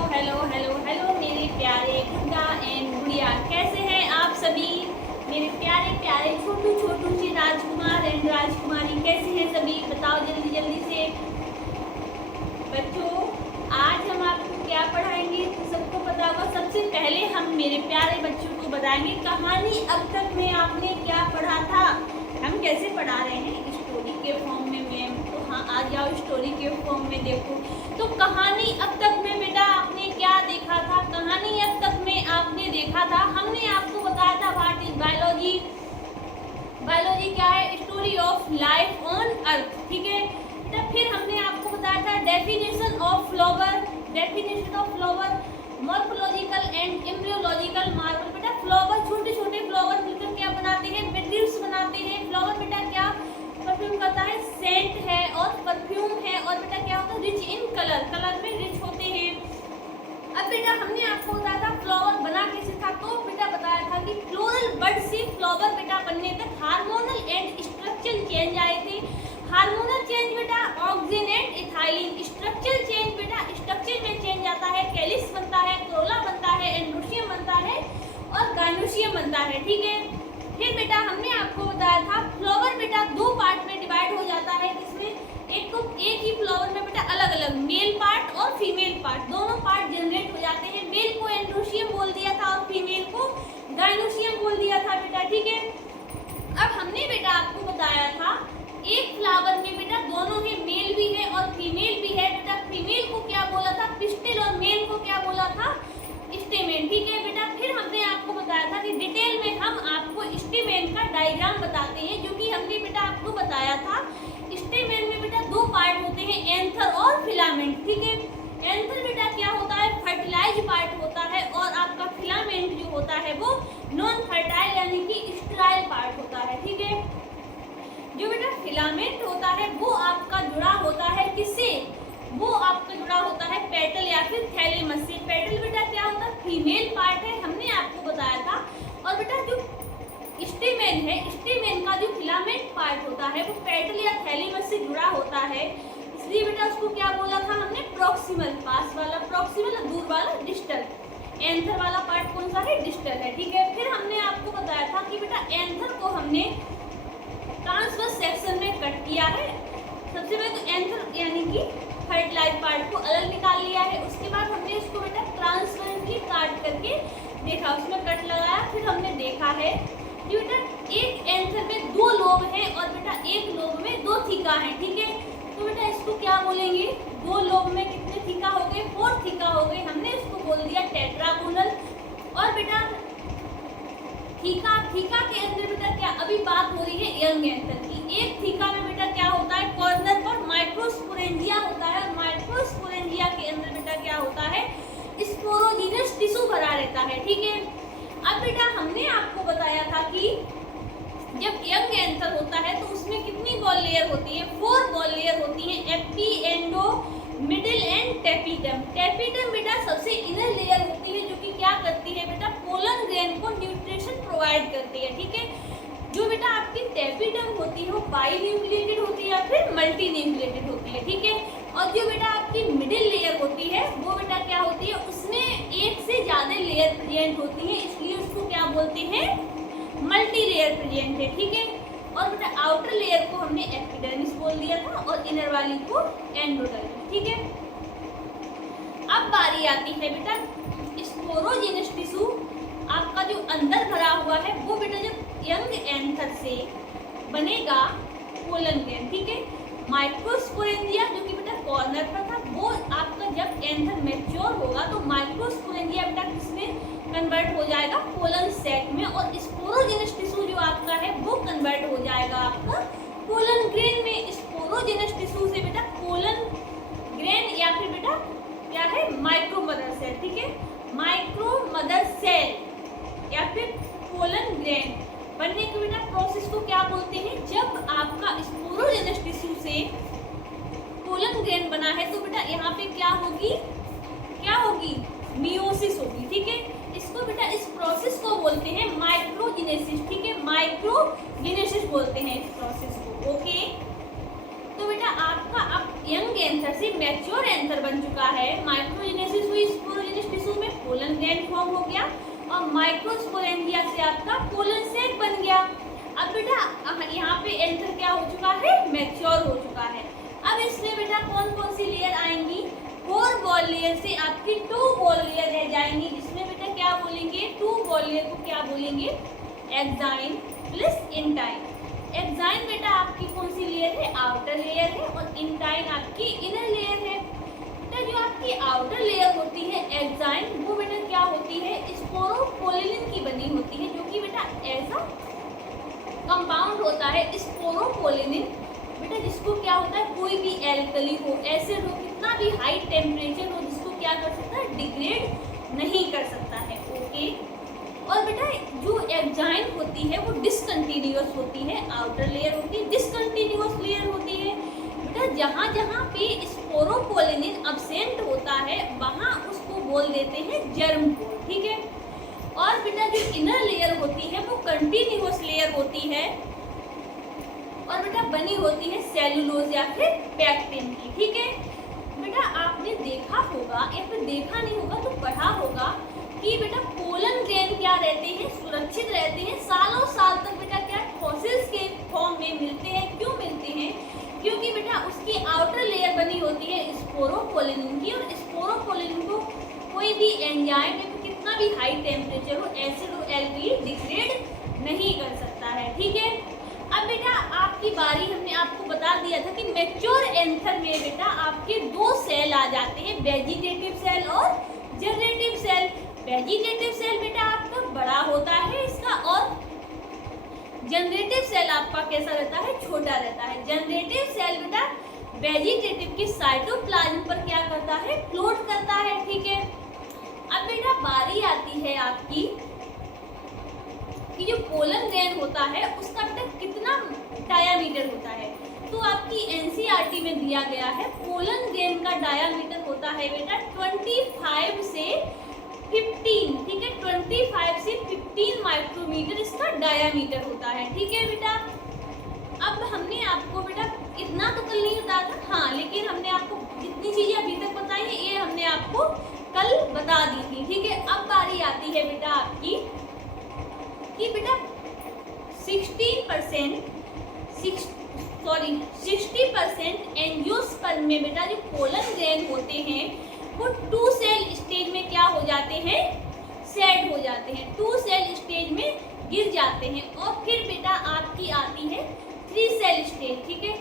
Hello hello hello मेरे प्यारे गुड्डा एंड गुड़िया, कैसे हैं आप सभी मेरे प्यारे प्यारे छोटू छोटू से राजकुमार एंड राजकुमारी, कैसे हैं सभी? बताओ जल्दी जल्दी से। बच्चों, आज हम आपको क्या पढ़ाएंगे तो सबको पता होगा। सबसे पहले हम मेरे प्यारे बच्चों को बताएंगे कहानी अब तक में आपने क्या पढ़ा था। हम कैसे पढ़ा रहे हैं, स्टोरी के फॉर्म में मैम। तो हाँ, आ जाओ स्टोरी के फॉर्म में। देखो तो कहानी अब तक में बेटा आपने क्या देखा था। कहानी अब तक में आपने देखा था, हमने आपको बताया था व्हाट इज बायोलॉजी। बायोलॉजी क्या है? Story of life on earth, ठीक है। तब फिर हमने आपको बताया था definition of flower. Definition of flower, morphological and embryological Marvel. बेटा फ्लावर, छोटे छोटे फ्लावर मिलकर क्या बनाते हैं? मेड्यूल्स बनाते हैं। फ्लावर बेटा क्या परफ्यूम करता है? सेंट है और परफ्यूम है। और बेटा क्या होता है? रिच इन कलर, कलर में रिच होते हैं। अब बेटा हमने आपको बताया था फ्लावर बना कैसे था। तो बेटा बताया था कि फ्लोरल बड से फ्लावर बेटा बनने तक हार्मोनल एंड स्ट्रक्चरल चेंज आए थे। हार्मोनल चेंज बेटा oxygen and ethylene. Structural change बेटा स्ट्रक्चर में चेंज आता है। कैलिस बनता है, कोरोला बनता है, एंड्रोशियम बनता है और गाइनोशियम बनता है, ठीक है। फिर बेटा हमने आपको बताया था फ्लावर बेटा दो पार्ट में डिवाइड हो जाता है। जिसमें एक तो एक ही फ्लावर में बेटा अलग अलग मेल पार्ट और फीमेल पार्ट, दोनों पार्ट जनरेट हो जाते हैं। मेल को एंड्रोशियम बोल दिया था और फीमेल को गाइनोशियम बोल दिया था बेटा, ठीक है। अब हमने बेटा आपको बताया था एक फ्लावर में बेटा दोनों ही मेल भी है और फीमेल भी है। बेटा फीमेल को क्या बोला था? पिस्टिल, और मेल को क्या बोला था? स्टेमेन, ठीक है बेटा। फिर हमने आपको बताया था कि डिटेल में हम आपको स्टेमेन का डायग्राम बताते हैं, जो कि हमने बेटा आपको बताया था। स्टेमेन में बेटा दो पार्ट होते हैं, एंथर और फिलामेंट, ठीक है। एंथर बेटा क्या होता है? फर्टिलाइज पार्ट होता है और आपका फिलामेंट जो होता है वो नॉन फर्टाइल यानी कि स्टेराइल पार्ट होता है, ठीक है। जो बेटा फिलामेंट होता है वो आपका जुड़ा होता है किससे? वो आपका जुड़ा होता है पेटल या फिर थैलेमस से। पेटल बेटा क्या होता है? फीमेल पार्ट है, हमने आपको बताया था। और बेटा जो स्टेमेन है, स्टेमेन का जो फिलामेंट पार्ट होता है वो पेटल या थैलेमस से जुड़ा होता है। इसलिए बेटा उसको क्या बोला था हमने? प्रॉक्सिमल, पास वाला प्रॉक्सिमल, दूर वाला डिस्टल। एंथर वाला पार्ट कौन सा है? डिस्टल है, ठीक है। फिर हमने आपको बताया था कि बेटा एंथर को हमने ट्रांसवर्स सेक्शन में कट किया है। सबसे पहले तो एंथर यानी कि फर्टिलाइज पार्ट को अलग निकाल लिया है। उसके बाद हमने उसको बेटा ट्रांसफरेंटली काट करके देखा, उसमें कट लगाया। फिर हमने देखा है कि बेटा एक एंथर में दो लोब हैं और बेटा एक लोब में दो थीका हैं, ठीक है। तो बेटा इसको क्या बोलेंगे? दो लोब में कितने थीका हो गए? 4 थीका हो गए। हमने इसको बोल दिया टेट्रागोनल। और बेटा थीका, थीका के अंदर बेटा क्या अभी बात हो रही है यंग एंथर की। एक थीका में बेटा क्या होता है? कॉर्नर पर माइक्रोस्पोरेंजिया होता है और माइक्रोस्पोरेंजिया के अंदर बेटा क्या होता है? स्पोरोजिनस टिश्यू भरा रहता है, ठीक है। अब बेटा हमने आपको बताया था कि जब यंग एंथर होता है तो उसमें कितनी बॉल लेयर होती है? 4 बॉल लेयर होती है, एपी, एंडो, मिडिल एंड टेपिडम। टेपिडम बेटा सबसे इनर लेयर होती है जो कि क्या करती है बेटा? पोलन ग्रेन को न्यूट्रिशन प्रोवाइड करती है, ठीक है। जो बेटा आपकी टेपिडम होती है वो बाइन्यूक्लिएटेड होती है या फिर मल्टी न्यूक्लिएटेड होती है, ठीक है। और जो बेटा आपकी मिडिल लेयर होती है वो बेटा क्या होती है? उसमें एक से ज्यादा लेयर प्रेजेंट होती है, इसलिए उसको क्या बोलते हैं? मल्टी लेयर प्रेजेंट है, ठीक है। और बेटा आउटर लेयर को हमने एपिडर्मिस बोल दिया था और इनर वाली को एंडोडर्मिस, ठीक है। अब बारी आती है बेटा स्पोरोजिनस टिश्यू। आपका जो अंदर भरा हुआ है वो बेटा जब यंग एंथर से बनेगा पोलन ग्रेन, ठीक है। माइक्रोस्पोरेंजिया जो कि बेटा कॉर्नर पर था, वो आपका जब एंथर मैच्योर होगा तो माइक्रोस्पोरेंजिया बेटा किसमें कन्वर्ट हो जाएगा? पोलन सेट में। और स्पोरोजिनस टिश्यू जो आपका है वो कन्वर्ट हो जाएगा आपका पोलन ग्रेन में। स्पोरोजिनस टिश्यू से बेटा पोलन ग्रेन या फिर बेटा क्या है? माइक्रो मदर सेल, ठीक है। माइक्रो मदर सेल या फिर पोलन ग्रेन बनने के बेटा प्रोसेस को क्या बोलते हैं? जब आपका स्पोरोजिनस टिश्यू से पोलन ग्रेन बना है तो बेटा यहाँ पे क्या होगी? क्या होगी? मियोसिस होगी, ठीक है। इसको बेटा इस प्रोसेस को बोलते हैं माइक्रोजेनेसिस, ठीक है। माइक्रोजेनेसिस बोलते हैं इस प्रोसेस को, ओके। तो बेटा आपका अब यंग एंथर से मैच्योर एंथर बन चुका है। माइक्रोजेनेसिस हुई स्पोरोजेनिक टिश्यू में, पोलन ग्रैंड फॉर्म हो गया और माइक्रोस्पोरेंजिया से आपका पोलन सैक बन गया। अब बेटा यहाँ पे एंथर क्या हो चुका है, मैच्योर हो चुका है। अब इसमें बेटा कौन कौन सी लेयर आएंगी, 4 बॉल लेयर से आपकी 2 बॉल लेयर रह जाएंगी, जिसमें बेटा क्या बोलेंगे, 2 बॉल लेयर को क्या बोलेंगे, एक्साइन प्लस इंटाइन। एक्साइन बेटा आपकी कौन सी लेयर है, आउटर लेयर है, और इंटाइन आपकी इनर लेयर है। बेटा जो आपकी आउटर लेयर होती है एक्साइन, वो बेटा क्या होती है, स्पोरोपोलिन की बनी होती है, जो कि बेटा ऐसा कंपाउंड होता है स्पोरोपोलिन बेटा, जिसको क्या होता है, कोई भी एल्कली हो, एसिड हो, कितना भी हाई टेम्परेचर हो, जिसको क्या कर सकता है, डिग्रेड नहीं कर सकता है। ओके, और बेटा जो एक्साइन होती है वो डिसकंटिन्यूअस होती है, आउटर लेयर होती है, डिसकंटिन्यूअस लेयर होती है। बेटा जहाँ जहाँ पे स्पोरोपोलिन अब्सेंट होता है वहाँ उसको बोल देते हैं जर्म कोर, ठीक है। और बेटा जो इनर लेयर होती है वो कंटिन्यूअस लेयर होती है और बेटा बनी होती है सेलुलोज या फिर पैक्टिन की, ठीक है। बेटा आपने देखा होगा या फिर देखा नहीं होगा तो पढ़ा होगा कि बेटा पोलन ग्रेन क्या रहते हैं, सुरक्षित रहते हैं, सालों साल तक बेटा क्या फॉसिल्स के फॉर्म में मिलते हैं। क्यों मिलते हैं, क्योंकि बेटा उसकी आउटर लेयर बनी होती है स्पोरोपोलिन की, और स्पोरोपोलिन को कोई भी एंजाइम में कितना भी हाई टेम्परेचर हो, एसिड हो, एल्कली डिग्रेड नहीं कर सकता है, ठीक है। अब बेटा आपकी बारी, हमने आपको बता दिया था कि मैच्योर एंथर में बेटा आपके 2 सेल आ जाते हैं, वेजिटेटिव सेल और जनरेटिव सेल। वेजिटेटिव सेल बेटा आपका बड़ा होता है इसका, और जनरेटिव सेल आपका कैसा रहता है, छोटा रहता है। जनरेटिव सेल बेटा वेजिटेटिव के साइटोप्लाज्म पर क्या करता है, फ्लोट करता है, ठीक है। अब बेटा बारी आती है आपकी कि जो पोलन ग्रेन होता है उसका बेटा कितना डायामीटर होता है। तो आपकी एनसीईआरटी में दिया गया है पोलन ग्रेन का डायामीटर होता है बेटा 25 से 15, ठीक है, 25 से 15 माइक्रोमीटर इसका डायामीटर होता है, ठीक है बेटा। अब हमने आपको बेटा इतना तो कल नहीं बताया था, हाँ, लेकिन हमने आपको जितनी चीजें अभी तक बताई है ये हमने आपको कल बता दी थी, ठीक है। अब बारी आती है बेटा आपकी कि बेटा 60% एंजियोस्पर्म में बेटा जो पोलन ग्रेन होते हैं वो 2 सेल स्टेज में क्या हो जाते हैं, सेट हो जाते हैं, 2 सेल स्टेज में गिर जाते हैं। और फिर बेटा आपकी आती है 3 सेल स्टेज, ठीक है।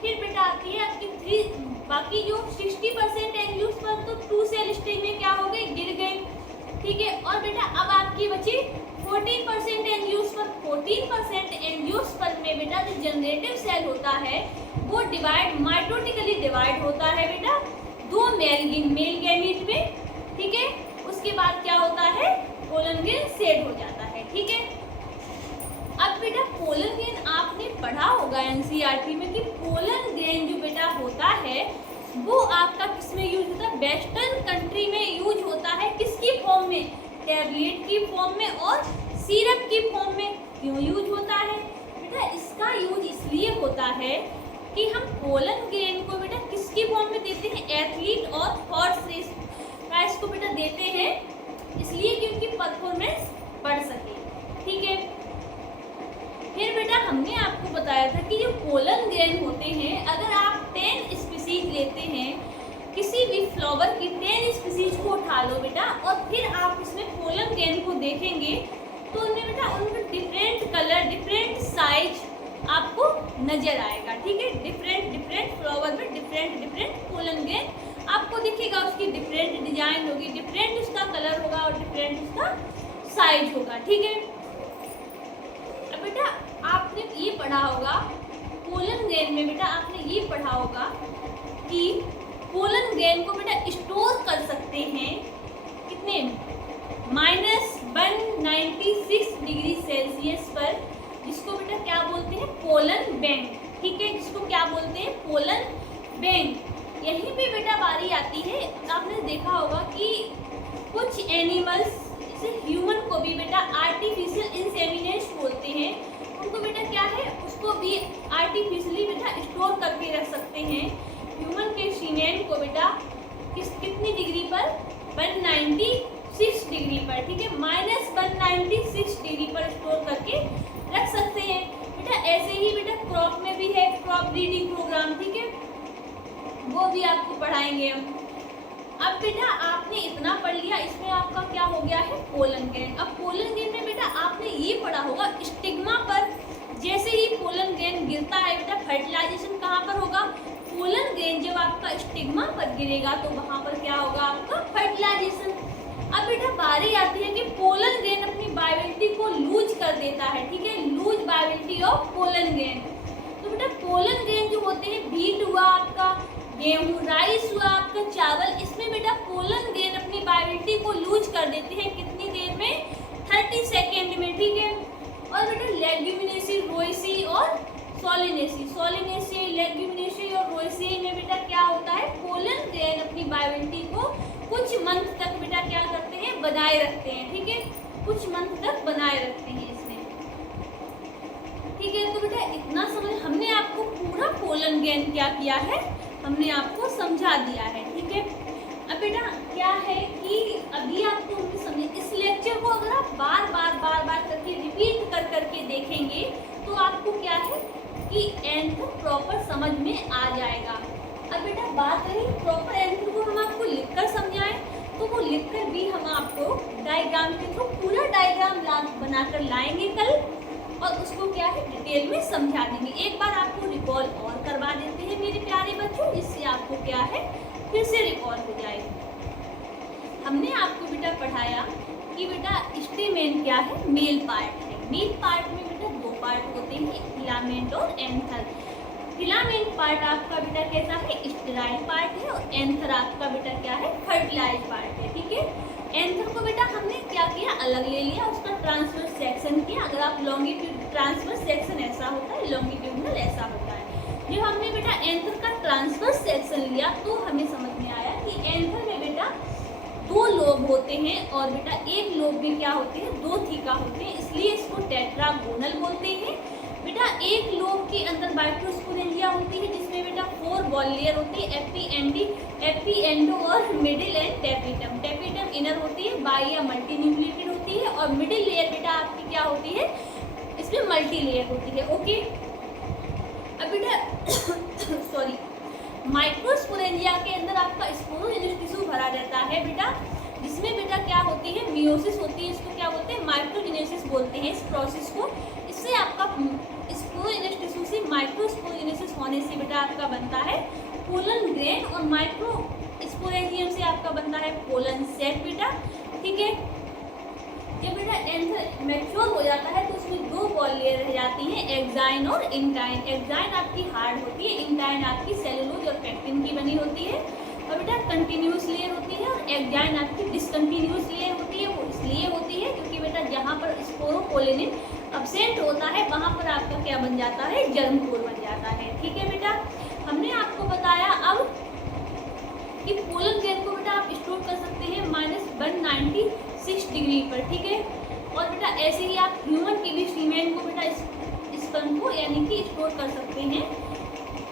फिर बेटा आती है आपकी 3, बाकी जो 60% एंजियोस्पर्म तो 2 सेल स्टेज में क्या हो गए, गिर गए, ठीक है। और बेटा अब आपकी बची 14% एंजियोस्पर्म। 14% एंजियोस्पर्म में बेटा जो जनरेटिव सेल होता है वो माइटोटिकली डिवाइड होता है बेटा 2 मेल गैमीट में, ठीक है। उसके बाद क्या होता है, पोलन ग्रेन सेट हो जाता है, ठीक है। अब बेटा पोलन ग्रेन आपने पढ़ा होगा एनसीईआरटी में कि पोलन ग्रेन जो बेटा होता है वो आपका किसमें यूज होता है, वेस्टर्न कंट्री में यूज होता है, किसकी फॉर्म में, टैबलेट की फॉर्म में और सिरप की फॉर्म में। क्यों यूज होता है बेटा, इसका यूज इसलिए होता है कि हम पोलन ग्रेन को बेटा किसकी फॉर्म में देते हैं, एथलीट और हॉर्स रेस को बेटा देते हैं इसलिए कि उनकी परफॉर्मेंस बढ़ सके, ठीक है। फिर बेटा हमने आपको बताया था कि जो पोलन ग्रेन होते हैं, अगर आप 10 स्पीसीज लेते हैं, किसी भी फ्लावर की 10 स्पीसीज को उठा लो बेटा और फिर आप उसमें पोलन ग्रेन को देखेंगे तो उनमें बेटा उनका डिफरेंट कलर, डिफरेंट साइज आपको नजर आएगा, ठीक है। डिफरेंट फ्लावर में डिफरेंट पोलन ग्रेन आपको दिखेगा, उसकी डिफरेंट डिजाइन होगी, डिफरेंट उसका कलर होगा और डिफरेंट उसका साइज होगा, ठीक है। अब बेटा आपने ये पढ़ा होगा पोलन ग्रेन में, बेटा आपने ये पढ़ा होगा कि पोलन ग्रेन को बेटा स्टोर कर सकते हैं कितने, -196 डिग्री सेल्सियस पर, जिसको बेटा क्या बोलते हैं, पोलन बैंक, ठीक है, जिसको क्या बोलते हैं, पोलन बैंक। यहीं पे बेटा बारी आती है, आपने देखा होगा कि कुछ एनिमल्स जैसे ह्यूमन को भी बेटा आर्टिफिशियल इंसेमिनेशन बोलते हैं, उनको बेटा क्या है, उसको भी आर्टिफिशियली बेटा स्टोर करके रख सकते हैं। ह्यूमन के सीमेन को बेटा कितनी डिग्री पर, 196 डिग्री पर, ठीक है, -196 डिग्री पर स्टोर करके रख सकते हैं बेटा। ऐसे ही बेटा क्रॉप में भी है, क्रॉप ब्रीडिंग प्रोग्राम, ठीक है, वो भी आपको पढ़ाएंगे हम। अब बेटा आपने इतना पढ़ लिया, इसमें आपका क्या हो गया है, पोलन ग्रेन। अब पोलन ग्रेन में बेटा आपने ये पढ़ा होगा स्टिग्मा पर, जैसे ही पोलन ग्रेन गिरता है बेटा फर्टिलाइजेशन कहाँ पर होगा, पोलन ग्रेन जब आपका स्टिग्मा पर गिरेगा तो वहाँ पर क्या होगा, आपका फर्टिलाइजेशन। अब बेटा बारी आती है कि पोलन ग्रेन अपनी वायबिलिटी को लूज कर देता है, ठीक है, lose viability of pollen grain. तो बेटा पोलन ग्रेन जो होते हैं, व्हीट हुआ आपका, गेहूँ, राइस हुआ आपका, चावल, इसमें बेटा पोलन ग्रेन अपनी वायबिलिटी को लूज कर देते हैं कितनी देर में, 30 सेकेंड में, ठीक है। और बेटा लेग्यूमिनेसी, रोएसी और सोलिनेसी, लेग्यूमिनेसी और रोएसी में बेटा क्या होता है, पोलन ग्रेन अपनी वायबिलिटी को कुछ मंथ तक बेटा क्या करते हैं, बनाए रखते हैं, ठीक है, कुछ मंथ तक बनाए रखते हैं इसमें, ठीक है। तो बेटा इतना समझ, हमने आपको पूरा पोलन ग्रेन क्या किया है, हमने आपको समझा दिया है, ठीक है। अब बेटा क्या है कि अभी आपको हमने समझे, इस लेक्चर को अगर आप बार बार करके रिपीट कर करके देखेंगे तो आपको क्या है कि एंथर प्रॉपर समझ में आ जाएगा। अब बेटा बात करें प्रॉपर एंथर को हम आपको लिखकर समझाएं तो वो लिखकर भी हम आपको डायग्राम के थ्रू पूरा डायग्राम बनाकर लाएंगे कल, और उसको क्या है डिटेल में समझा देंगे। एक बार आपको रिकॉल और करवा देते हैं मेरे प्यारे बच्चों, इससे आपको क्या है फिर से रिकॉल हो जाएगा। हमने आपको बेटा पढ़ाया कि बेटा स्टेमेन क्या है, मेल पार्ट है। मेल पार्ट में बेटा दो पार्ट होते हैं, फिलामेंट और एंथर। फिलामेंट पार्ट आपका बेटा कैसा है, स्टेराइल पार्ट है, और एंथर आपका बेटा क्या है, फर्टिलाइज पार्ट है, ठीक है। एंथर को बेटा हमने क्या किया, अलग ले लिया, उसका ट्रांसवर्स सेक्शन किया। अगर आप लॉन्गिट्यूड, ट्रांसवर्स सेक्शन ऐसा होता है, लॉन्गिट्यूडनल ऐसा होता है। जब हमने बेटा एंथर का ट्रांसवर्स सेक्शन लिया तो हमें समझ में आया कि एंथर में बेटा दो लोब होते हैं, और बेटा एक लोब में क्या होते हैं, दो थीका होते हैं, इसलिए इसको टेट्रागोनल बोलते हैं। बेटा एक लोब के अंदर माइक्रोस्पोरेंजिया होती है, जिसमें बेटा 4 बॉल लेयर होती है, एपी एंडो और middle and tapetum. Tapetum inner होती है, बाई या मल्टी न्यूक्लिएटेड होती है, और मिडिल लेयर बेटा आपकी क्या होती है, इसमें मल्टी लेयर होती है, ओके। अब बेटा सॉरी, माइक्रोस्पोरेंजिया के अंदर आपका स्पोरोजेनिक टिश्यू भरा रहता है बेटा, जिसमें बेटा क्या होती है, मियोसिस होती है, इसको क्या बोलते हैं, माइक्रोजेनेसिस बोलते हैं इस प्रोसेस को। इससे आपका स्पोरोजेनिक टिश्यू से माइक्रोस्पोरोजेनेसिस होने से बेटा आपका बनता है पोलन ग्रेन, और माइक्रो स्पोरेंजियम से आपका बनता है पोलन सेट बेटा, ठीक है। जब बेटा एंथर मैच्योर हो जाता है तो उसमें दो बॉल लेयर रह जाती हैं, एक्साइन और इंटाइन। एक्साइन आपकी हार्ड होती है, इंटाइन आपकी सेलुलोज और पेक्टिन की बनी होती है, और बेटा कंटिन्यूस लेयर होती है, और एक्साइन आपकी डिसकंटिन्यूस लेयर होती है। वो इसलिए होती है क्योंकि बेटा जहाँ पर स्पोरोपोलिन अब्सेंट होता है वहाँ पर आपका क्या बन जाता है, जर्म कोर बन जाता है, ठीक है बेटा। हमने आपको बताया अब कि पोलन ग्रेन को बेटा आप स्टोर कर सकते हैं -196 डिग्री पर, ठीक है। और बेटा ऐसे ही आप ह्यूमन की भी सीमेन को बेटा स्पर्म को यानी कि स्टोर कर सकते हैं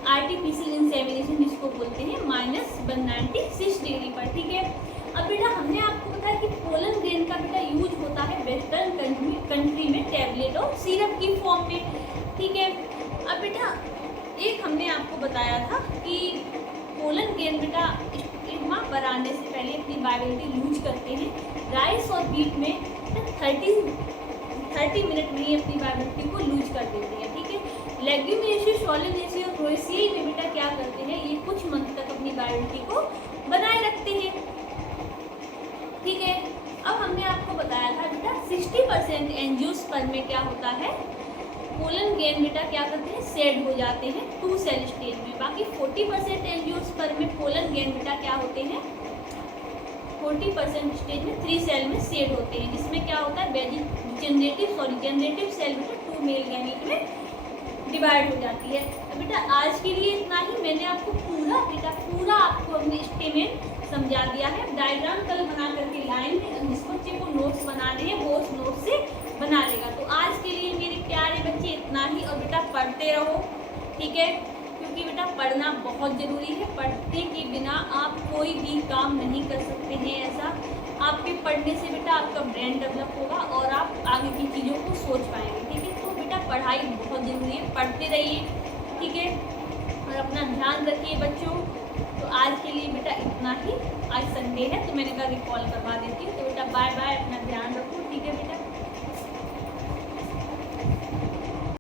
आर्टिफिशियल इंसेमिनेशन जिसको बोलते हैं -196 डिग्री पर, ठीक है। अब बेटा हमने आपको बताया कि पोलन ग्रेन का बेटा यूज होता है वेस्टर्न कंट्री में टैबलेट और सिरप की फॉर्म में, ठीक है। अब बेटा एक हमने आपको बताया था कि पोलन ग्रेन बेटा स्टिग्मा पर आने से पहले अपनी वायबिलिटी लूज करते हैं। राइस और व्हीट में 30 मिनट में ही अपनी वायबिलिटी को लूज कर देते हैं, ठीक है। लेग्यूमिनेसी, सोलिनेसी और रोएसी में बेटा क्या करते हैं, ये कुछ मंथ तक अपनी वायबिलिटी को बनाए रखते हैं, ठीक है। अब हमने आपको बताया था बेटा 60% एंजियोस्पर्म में क्या होता है, पोलन ग्रेन बेटा क्या करते हैं, सेड हो जाते हैं 2 सेल स्टेज में। बाकी 40% एंजियोस्पर्म में पोलन ग्रेन बेटा क्या होते हैं, 40% स्टेज में 3 सेल में सेड होते हैं, जिसमें क्या होता है जनरेटिव सेल बेटा 2 मेल गैमीट में डिवाइड हो जाती है। तो बेटा आज के लिए इतना ही, मैंने आपको पूरा आपको अपने स्टेमेन समझा दिया है। डायग्राम कल बना करके लाएंगे, जिस बच्चे को नोट्स बनाने हैं वो उस नोट से बना लेगा। तो आज के लिए मेरे प्यारे बच्चे इतना ही, और बेटा पढ़ते रहो, ठीक है, क्योंकि क्योंकि बेटा पढ़ना बहुत ज़रूरी है। पढ़ने के बिना आप कोई भी काम नहीं कर सकते हैं। ऐसा आपके पढ़ने से बेटा आपका ब्रेन डेवलप होगा और आप आगे की चीज़ों को सोच पाएंगे। ठीक है, तो बेटा पढ़ाई बहुत ज़रूरी है, पढ़ते रहिए। ठीक है, और अपना ध्यान रखिए बच्चों। तो आज के लिए बेटा इतना ही। आज संडे है तो मैंने कहा कि कॉल कर